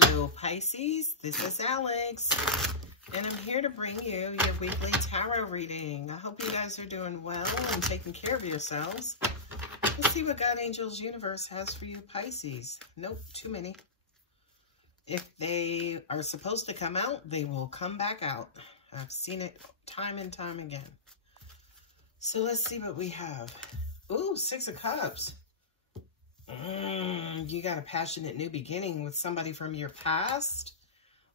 Hello, Pisces. This is Alex, and I'm here to bring you your weekly tarot reading. I hope you guys are doing well and taking care of yourselves. Let's see what God, Angels, Universe has for you, Pisces. Nope, too many. If they are supposed to come out, they will come back out. I've seen it time and time again. So let's see what we have. Ooh, Six of Cups. You got a passionate new beginning with somebody from your past,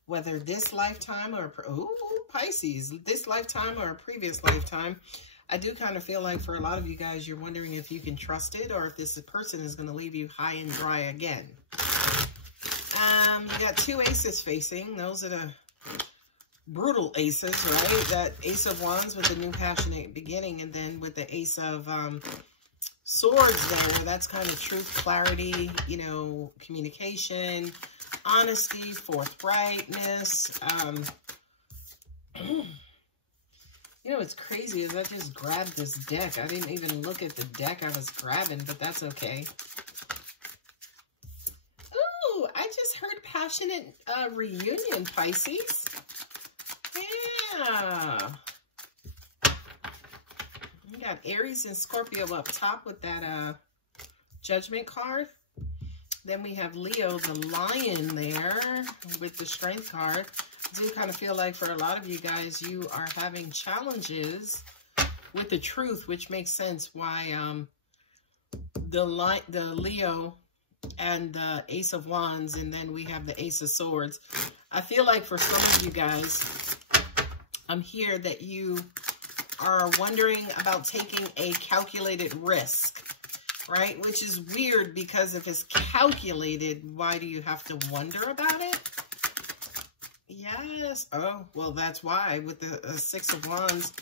whether this lifetime or, ooh, Pisces, this lifetime or a previous lifetime. I do kind of feel like for a lot of you guys, you're wondering if you can trust it or if this person is going to leave you high and dry again. You got two aces facing. Those are the brutal aces, right? That Ace of Wands with the new passionate beginning, and then with the Ace of Swords there, that's kind of truth, clarity, you know, communication, honesty, forthrightness. You know, what's crazy is I just grabbed this deck. I didn't even look at the deck I was grabbing, but that's okay. Ooh, I just heard passionate reunion, Pisces. Yeah. We got Aries and Scorpio up top with that Judgment card. Then we have Leo, the Lion, there with the Strength card. I do kind of feel like for a lot of you guys, you are having challenges with the truth, which makes sense why the Leo and the Ace of Wands, and then we have the Ace of Swords. I feel like for some of you guys, I'm here that you are wondering about taking a calculated risk, right? Which is weird because if it's calculated, why do you have to wonder about it? Yes. Oh, well, that's why with the Six of Wands.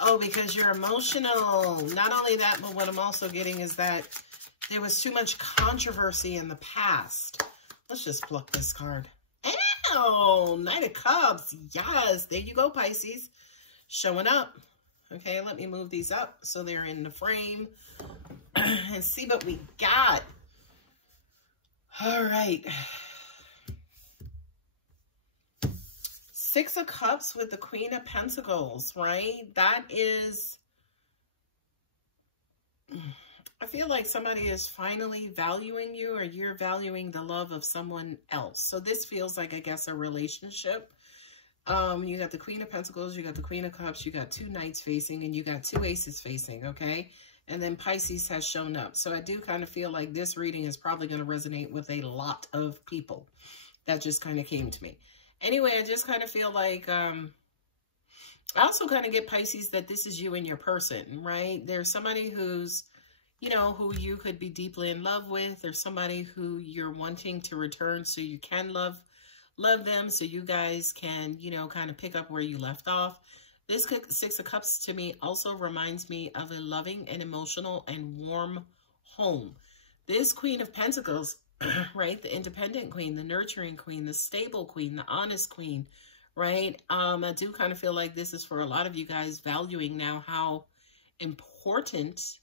Oh, because you're emotional. Not only that, but what I'm also getting is that there was too much controversy in the past. Let's just pluck this card. Ow! Knight of Cups. Yes. There you go, Pisces. Showing up. Okay, let me move these up so they're in the frame and see what we got. All right. Six of Cups with the Queen of Pentacles, right? That is, I feel like somebody is finally valuing you, or you're valuing the love of someone else. So this feels like, I guess, a relationship. You got the Queen of Pentacles, you got the Queen of Cups, you got two Knights facing, and you got two Aces facing, okay? And then Pisces has shown up. So I do kind of feel like this reading is probably going to resonate with a lot of people. That just kind of came to me. Anyway, I just kind of feel like, I also kind of get, Pisces, that this is you and your person, right? There's somebody who's, you know, who you could be deeply in love with. There's somebody who you're wanting to return so you can love them, so you guys can, you know, kind of pick up where you left off. This Six of Cups to me also reminds me of a loving and emotional and warm home. This Queen of Pentacles, right? The independent queen, the nurturing queen, the stable queen, the honest queen, right? I do kind of feel like this is for a lot of you guys valuing now how important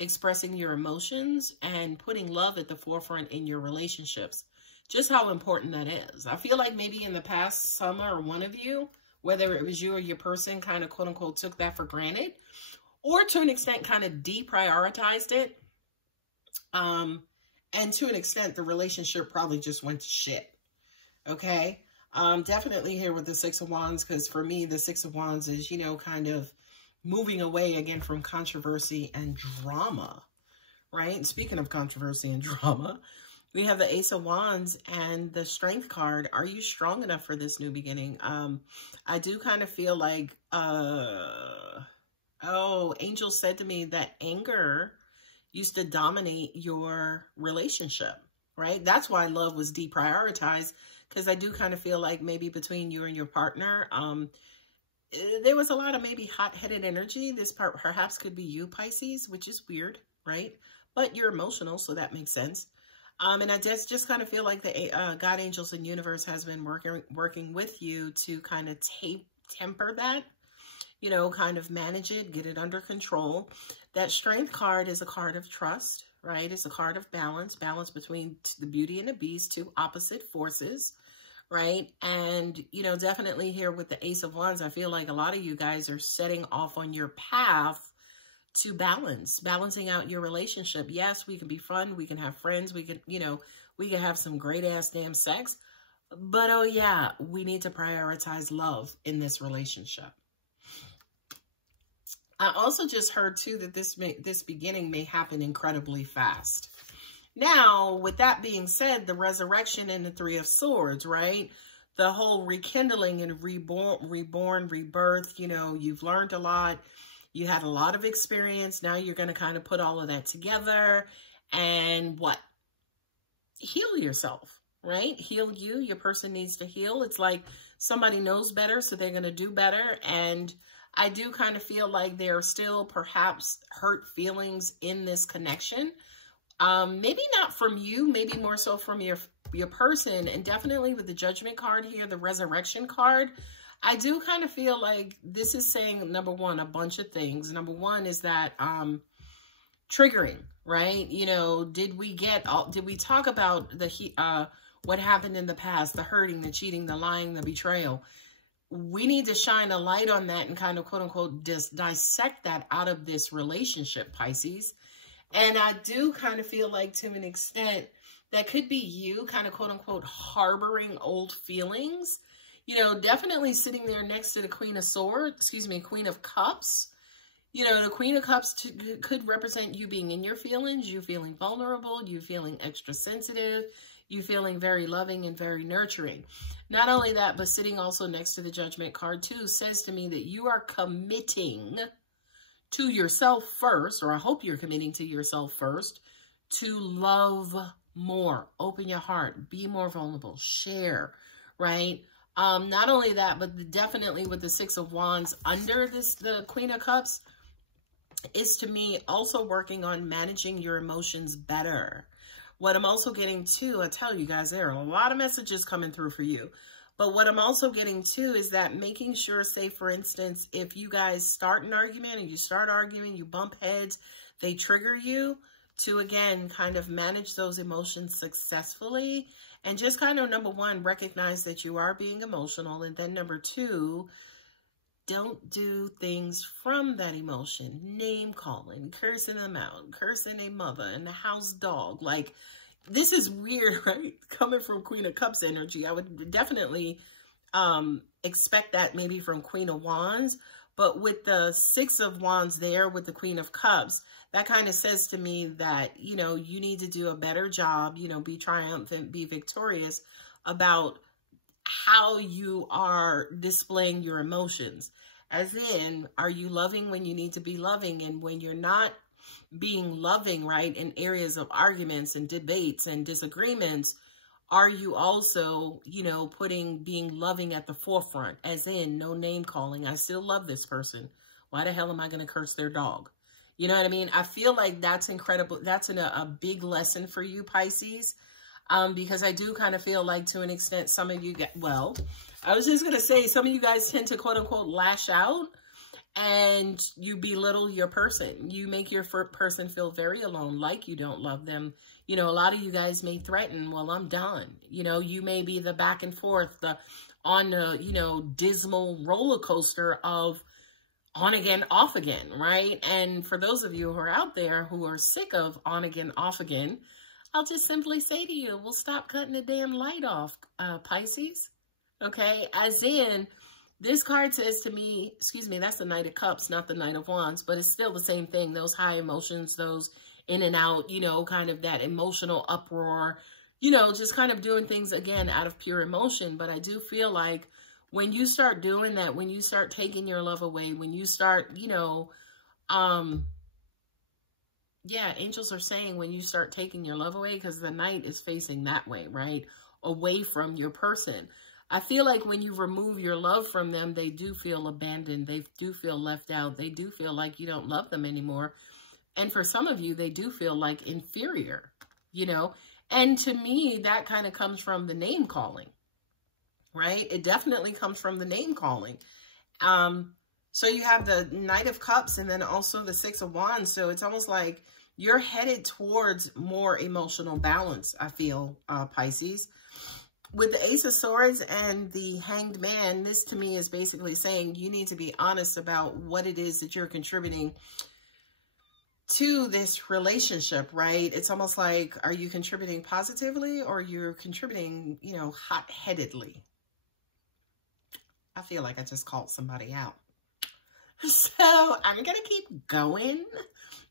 expressing your emotions and putting love at the forefront in your relationships. Just how important that is. I feel like maybe in the past, some or one of you, whether it was you or your person, kind of quote unquote took that for granted, or to an extent kind of deprioritized it. And to an extent, the relationship probably just went to shit. Okay. Definitely here with the Six of Wands, because for me, the Six of Wands is, you know, kind of moving away again from controversy and drama, right? Speaking of controversy and drama, we have the Ace of Wands and the Strength card. Are you strong enough for this new beginning? I do kind of feel like, Angel said to me that anger used to dominate your relationship, right? That's why love was deprioritized, because I do kind of feel like maybe between you and your partner, there was a lot of maybe hot-headed energy. This part perhaps could be you, Pisces, which is weird, right? But you're emotional, so that makes sense. And I just kind of feel like the God, Angels, and Universe has been working with you to kind of temper that, you know, kind of manage it, get it under control. That Strength card is a card of trust, right? It's a card of balance, balance between the beauty and the beast, two opposite forces, right? And, you know, definitely here with the Ace of Wands, I feel like a lot of you guys are setting off on your path to balancing out your relationship. Yes, we can be fun. We can have friends. We can, you know, we can have some great ass damn sex. But, oh yeah, we need to prioritize love in this relationship. I also just heard too that this beginning may happen incredibly fast. Now, with that being said, the resurrection and the Three of Swords, right? The whole rekindling and reborn, rebirth, you know, you've learned a lot. You had a lot of experience. Now you're going to kind of put all of that together and what? Heal yourself, right? Heal you. Your person needs to heal. It's like somebody knows better, so they're going to do better. And I do kind of feel like there are still perhaps hurt feelings in this connection. Maybe not from you, maybe more so from your person. And definitely with the Judgment card here, the Resurrection card, I do kind of feel like this is saying, number one, a bunch of things. Number one is that triggering, right? You know, did we talk about the what happened in the past, the hurting, the cheating, the lying, the betrayal? We need to shine a light on that and kind of quote unquote just dissect that out of this relationship, Pisces. And I do kind of feel like to an extent that could be you kind of quote unquote harboring old feelings. You know, definitely sitting there next to the Queen of Swords, Queen of Cups. You know, the Queen of Cups could represent you being in your feelings, you feeling vulnerable, you feeling extra sensitive, you feeling very loving and very nurturing. Not only that, but sitting also next to the Judgment card too says to me that you are committing to yourself first, or I hope you're committing to yourself first, to love more. Open your heart, be more vulnerable, share, right? Not only that, but definitely with the Six of Wands under the Queen of Cups is to me also working on managing your emotions better. What I'm also getting to, I tell you guys, there are a lot of messages coming through for you. But what I'm also getting to is that making sure, say, for instance, if you guys start an argument and you start arguing, you bump heads, they trigger you, to, again, kind of manage those emotions successfully. And just kind of, number one, recognize that you are being emotional. And then number two, don't do things from that emotion. Name calling, cursing them out, cursing a mother and the house dog. Like, this is weird, right? Coming from Queen of Cups energy, I would definitely expect that maybe from Queen of Wands. But with the Six of Wands there with the Queen of Cups, that kind of says to me that, you know, you need to do a better job, you know, be triumphant, be victorious about how you are displaying your emotions. As in, are you loving when you need to be loving? And when you're not being loving, right, in areas of arguments and debates and disagreements, are you also, you know, being loving at the forefront? As in, no name calling. I still love this person. Why the hell am I going to curse their dog? You know what I mean? I feel like that's incredible. That's a big lesson for you, Pisces. Because I do kind of feel like to an extent some of you get, well, I was just going to say some of you guys tend to quote unquote lash out and you belittle your person. You make your person feel very alone, like you don't love them. You know, a lot of you guys may threaten, well, I'm done. You know, you may be the back and forth, on the, you know, dismal roller coaster of on again, off again, right? And for those of you who are out there who are sick of on again, off again, I'll just simply say to you, we'll stop cutting the damn light off, Pisces. Okay? As in, this card says to me, that's the Knight of Cups, not the Knight of Wands, but it's still the same thing. Those high emotions, those in and out, you know, kind of that emotional uproar, you know, just kind of doing things, again, out of pure emotion. But I do feel like when you start doing that, when you start taking your love away, when you start, you know, yeah, angels are saying when you start taking your love away, because the Knight is facing that way, right? Away from your person. I feel like when you remove your love from them, they do feel abandoned. They do feel left out. They do feel like you don't love them anymore. And for some of you, they do feel like inferior, you know? And to me, that kind of comes from the name calling, right? It definitely comes from the name calling. So you have the Knight of Cups and then also the Six of Wands. So it's almost like you're headed towards more emotional balance, I feel, Pisces. With the Ace of Swords and the Hanged Man, this to me is basically saying you need to be honest about what it is that you're contributing to this relationship, right? It's almost like, are you contributing positively or you're contributing, you know, hot-headedly? I feel like I just called somebody out. So I'm going to keep going.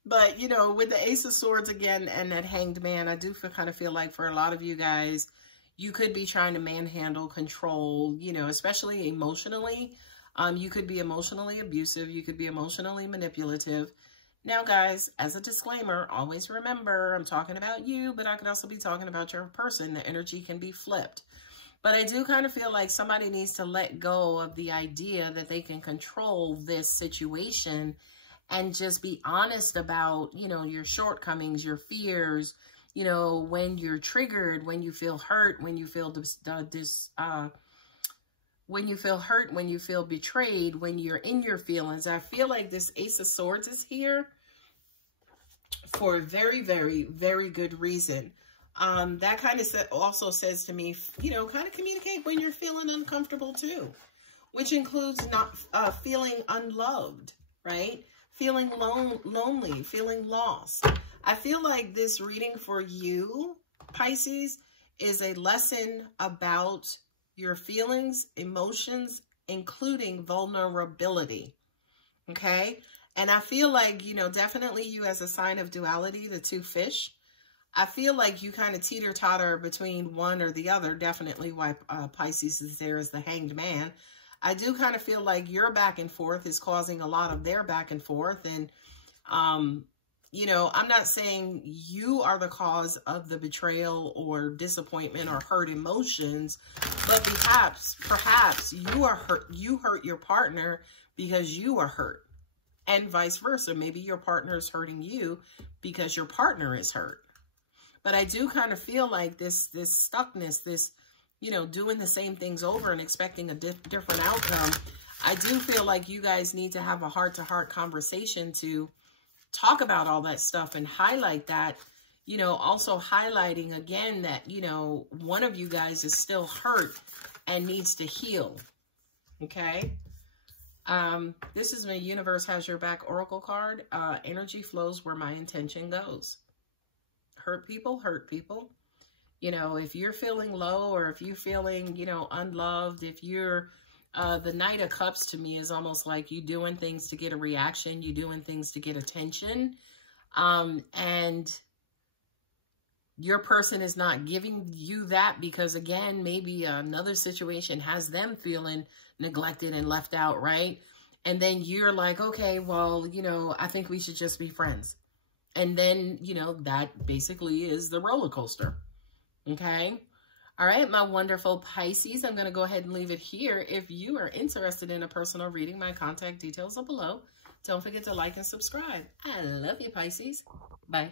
But, you know, with the Ace of Swords again and that Hanged Man, I do kind of feel like for a lot of you guys, you could be trying to manhandle, control, you know, especially emotionally. You could be emotionally abusive. You could be emotionally manipulative. Now, guys, as a disclaimer, always remember, I'm talking about you, but I could also be talking about your person. The energy can be flipped. But I do kind of feel like somebody needs to let go of the idea that they can control this situation and just be honest about, you know, your shortcomings, your fears, you know, when you're triggered, when you feel hurt, when you feel when you feel betrayed, when you're in your feelings. I feel like this Ace of Swords is here for a very, very, very good reason. That kind of also says to me, you know, kind of communicate when you're feeling uncomfortable too, which includes not feeling unloved, right? Feeling lonely, feeling lost. I feel like this reading for you, Pisces, is a lesson about your feelings, emotions, including vulnerability, okay? And I feel like, you know, definitely you as a sign of duality, the two fish, I feel like you kind of teeter-totter between one or the other. Definitely why Pisces is there as the Hanged Man. I do kind of feel like your back and forth is causing a lot of their back and forth. And, you know, I'm not saying you are the cause of the betrayal or disappointment or hurt emotions, but perhaps you hurt your partner because you are hurt, and vice versa. Maybe your partner is hurting you because your partner is hurt. But I do kind of feel like this stuckness, this, you know, doing the same things over and expecting a different outcome. I do feel like you guys need to have a heart-to-heart conversation to talk about all that stuff and highlight that, you know, also highlighting again that, you know, one of you guys is still hurt and needs to heal. Okay. This is my Universe Has Your Back Oracle card. Energy flows where my intention goes. Hurt people, hurt people. You know, if you're feeling low or if you're feeling, you know, unloved, if you're, the Knight of Cups to me is almost like you doing things to get a reaction, you doing things to get attention, and your person is not giving you that because, again, maybe another situation has them feeling neglected and left out, right? And then you're like, okay, well, you know, I think we should just be friends. And then, you know, that basically is the roller coaster. Okay. All right, my wonderful Pisces, I'm going to go ahead and leave it here. If you are interested in a personal reading, my contact details are below. Don't forget to like and subscribe. I love you, Pisces. Bye.